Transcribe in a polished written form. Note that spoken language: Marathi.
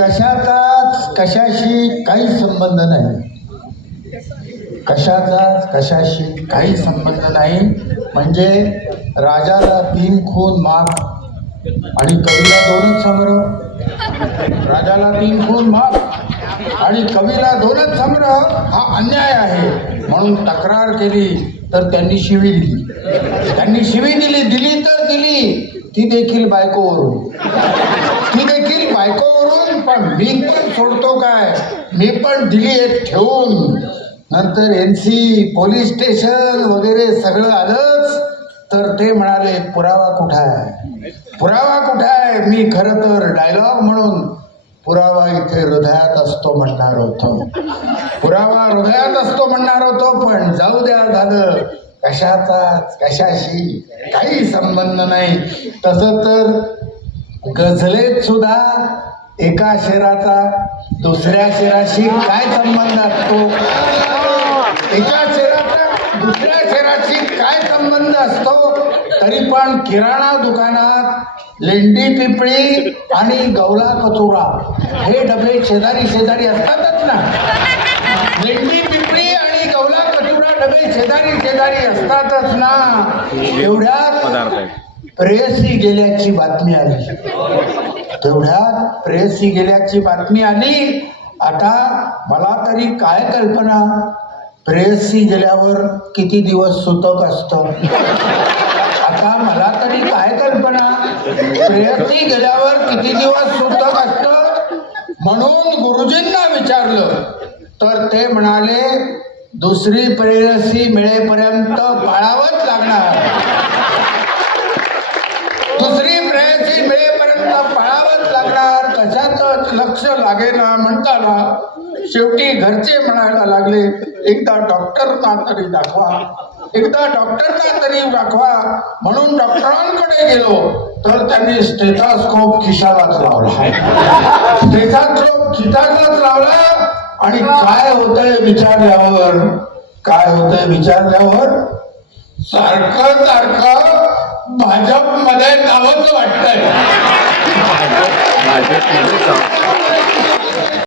कशाचाच कशाशी काही संबंध नाही. कशाचाच कशाशी काही संबंध नाही. म्हणजे राजाला 3 खून माफ आणि कवीला 2च संग्रह. राजाला 3 खून माफ आणि कवीला 2च संग्रह हा अन्याय आहे म्हणून तक्रार केली तर त्यांनी शिवी दिली. त्यांनी शिवी दिली तर दिली ती देखील बायकोवरून. पण मी पण सोडतो काय, मी पण दिली एक ठेवून. नंतर NC पोलीस स्टेशन वगैरे सगळं आलंच तर ते म्हणाले पुरावा कुठे आहे, पुरावा कुठे आहे. मी खरं तर डायलॉग म्हणून पुरावा इथे हृदयात असतो म्हणणार होतो, पुरावा हृदयात असतो म्हणणार होतो. पण जाऊ द्या, झालं. कशाचाच कशाशी काही संबंध नाही. तसं तर गझलेत सुद्धा एका शेराचा दुसऱ्या शेराशी काय संबंध असतो, एका शेराचा दुसऱ्या शेराशी काय संबंध असतो. तरी पण किराणा दुकानात लेंडी पिपळी आणि गवला कचोरा हे डबे शेजारी शेजारी असतातच ना. लेंडी पिपळी आणि गवला कचोरा डबे शेजारी शेजारी असतातच ना. एवढ्यात प्रेयसी गेल्याची बातमी आली. तेवढ्यात प्रेयसी गेल्याची बातमी आली. आता मला तरी काय कल्पना, प्रेयसी गेल्यावर किती दिवस सुतक असतं. आता मला तरी काय कल्पना, प्रेयसी गेल्यावर किती दिवस सुतक असतं. म्हणून गुरुजींना विचारलं तर ते म्हणाले दुसरी प्रेयसी मिळेपर्यंत पाळावंच लागणार. दुसरी प्रेयसी मिळेपर्यंत पाळावंच लागणार. कशातच लक्ष लागेना म्हणताना शेवटी घरचे म्हणायला लागले एकदा डॉक्टरना तरी दाखवा, एकदा डॉक्टरना तरी दाखवा. म्हणून डॉक्टरांकडे गेलो तर त्यांनी स्टेथोस्कोप खिशालाच लावला. स्टेथोस्कोप खिशालाच लावला आणि काय होतंय विचारल्यावर सारखं भाजपमध्ये जावंच वाटतंय.